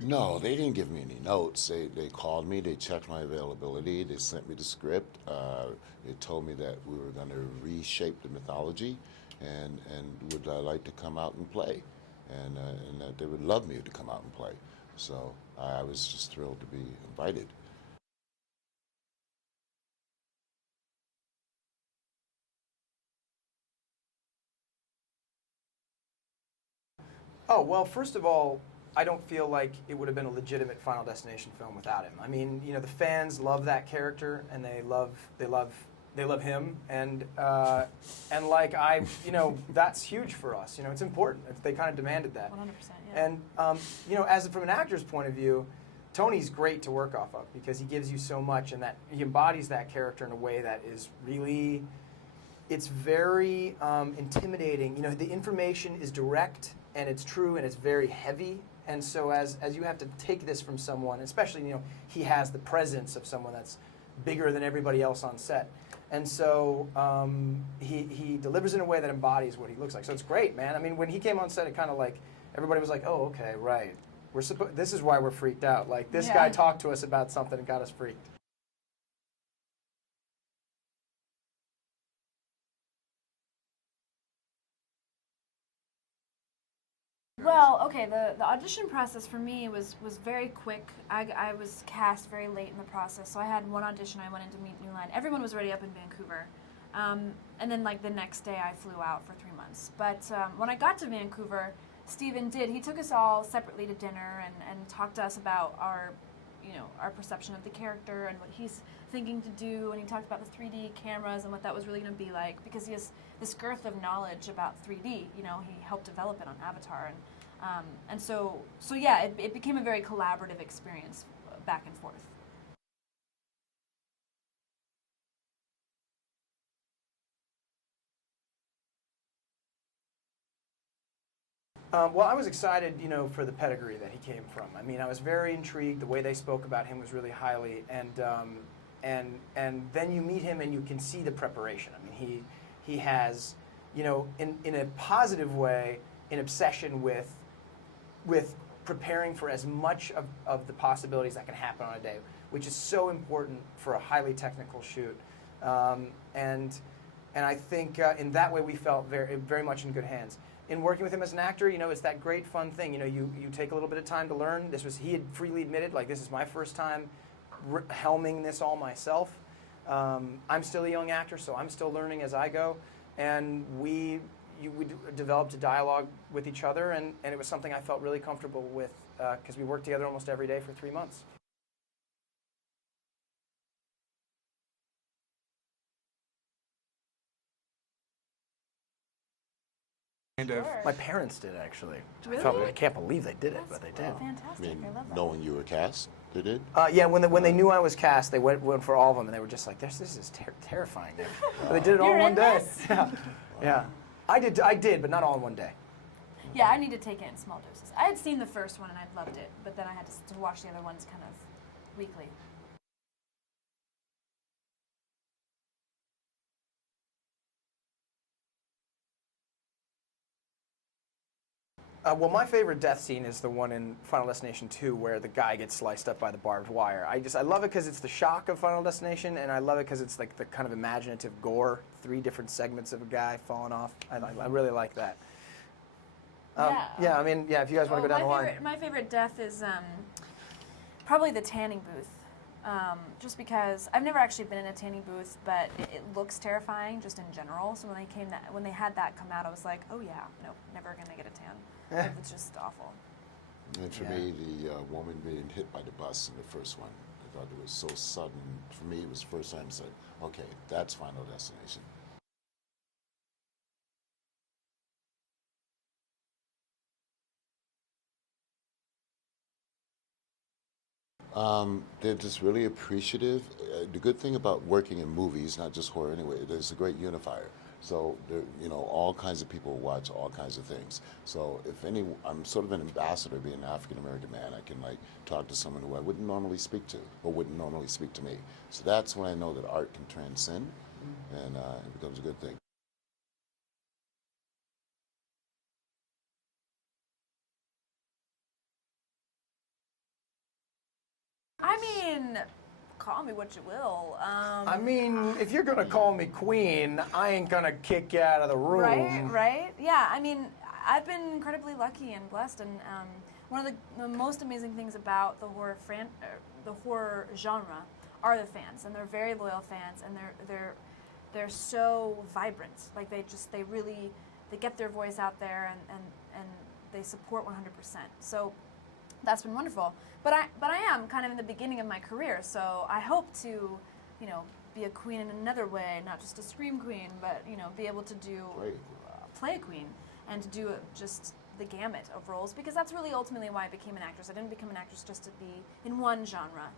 No, they didn't give me any notes. They called me, they checked my availability, they sent me the script. They told me that we were going to reshape the mythology and would like to come out and play. And that they would love me to come out and play. So I was just thrilled to be invited. Oh, well, first of all, I don't feel like it would have been a legitimate Final Destination film without him. I mean, you know, the fans love that character, and they love him, and like you know, that's huge for us. You know, it's important. They kind of demanded that. 100%. Yeah. And you know, from an actor's point of view, Tony's great to work off of because he gives you so much, and that he embodies that character in a way that is really, it's very intimidating. You know, the information is direct and it's true and it's very heavy. And so as you have to take this from someone, especially, you know, he has the presence of someone that's bigger than everybody else on set. And so he delivers in a way that embodies what he looks like. So it's great, man. I mean, when he came on set, it kind of like, everybody was like, oh, okay, right. This is why we're freaked out. Like, this guy talked to us about something and got us freaked. Well, okay, the audition process for me was very quick. I was cast very late in the process, so I had one audition. I went in to meet New Line. Everyone was already up in Vancouver. And then, like, the next day I flew out for 3 months. But when I got to Vancouver, Steven he took us all separately to dinner and talked to us about our, you know, our perception of the character and what he's thinking to do, and he talked about the 3D cameras and what that was really going to be like, because he has this girth of knowledge about 3D. You know, he helped develop it on Avatar, and so yeah, it became a very collaborative experience, back and forth. Well, I was excited, you know, for the pedigree that he came from. I mean, I was very intrigued. The way they spoke about him was really highly, and then you meet him and you can see the preparation. I mean, he has, you know, in a positive way, an obsession with preparing for as much of the possibilities that can happen on a day, which is so important for a highly technical shoot. And I think in that way we felt very much in good hands. In working with him as an actor, you know, it's that great fun thing. You know, you take a little bit of time to learn. He had freely admitted, like, this is my first time helming this all myself. I'm still a young actor, so I'm still learning as I go. And we developed a dialogue with each other, and it was something I felt really comfortable with because we worked together almost every day for 3 months. Kind of. Sure. My parents did, actually. Really? I can't believe they did it, but they did. I Fantastic. mean, I love that. knowing you were cast, they did. Yeah, when they knew I was cast, they went for all of them, and they were just like, "This is terrifying." But they did it all You're in in one day. this? Yeah, yeah. I did, but not all in one day. Yeah, I need to take it in small doses. I had seen the first one and I loved it, but then I had to watch the other ones kind of weekly. Well, my favorite death scene is the one in Final Destination 2 where the guy gets sliced up by the barbed wire. I love it because it's the shock of Final Destination, and I love it because it's like the kind of imaginative gore, 3 different segments of a guy falling off. I really like that. Yeah, I mean, yeah, if you guys want to go down the line. My favorite death is probably the tanning booth. Just because I've never actually been in a tanning booth, but it looks terrifying just in general. So when they had that come out, I was like, oh yeah, no, never gonna get a tan. It's just awful. And for me, the woman being hit by the bus in the first one, I thought it was so sudden. For me, it was the first time I said, okay, that's Final Destination. They're just really appreciative. The good thing about working in movies, not just horror anyway, there's a great unifier. So there, you know, all kinds of people watch all kinds of things. So if any, I'm sort of an ambassador, being an African American man. I can like talk to someone who I wouldn't normally speak to, or wouldn't normally speak to me. So that's when I know that art can transcend, and it becomes a good thing. I mean, call me what you will. I mean, if you're gonna call me queen, I ain't gonna kick you out of the room. Right. Yeah, I mean, I've been incredibly lucky and blessed, and one of the most amazing things about the horror genre are the fans, and they're very loyal fans, and they're so vibrant. Like they get their voice out there, and they support 100%. So that's been wonderful. But I am kind of in the beginning of my career, so I hope to, be a queen in another way, not just a scream queen, but be able to do play a queen and to do just the gamut of roles, because that's really ultimately why I became an actress. I didn't become an actress just to be in one genre.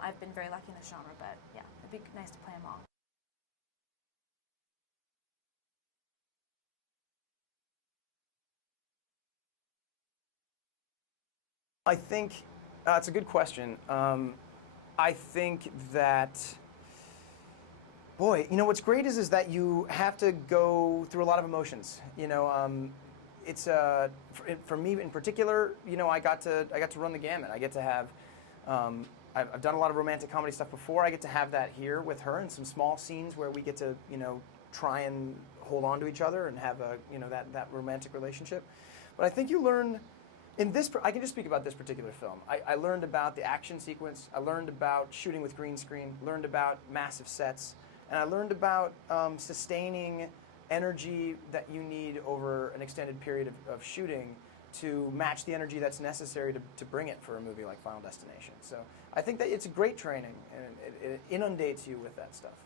I've been very lucky in this genre, but yeah, it'd be nice to play them all. I think it's a good question. I think that, boy, what's great is that you have to go through a lot of emotions. It's for me in particular. I got to run the gamut. I get to have. I've done a lot of romantic comedy stuff before. I get to have that here with her in some small scenes where we get to try and hold on to each other and have that romantic relationship. But I think you learn. I can just speak about this particular film. I learned about the action sequence. I learned about shooting with green screen. Learned about massive sets, and I learned about sustaining energy that you need over an extended period of shooting to match the energy that's necessary to bring it for a movie like Final Destination. So I think that it's a great training, and it inundates you with that stuff.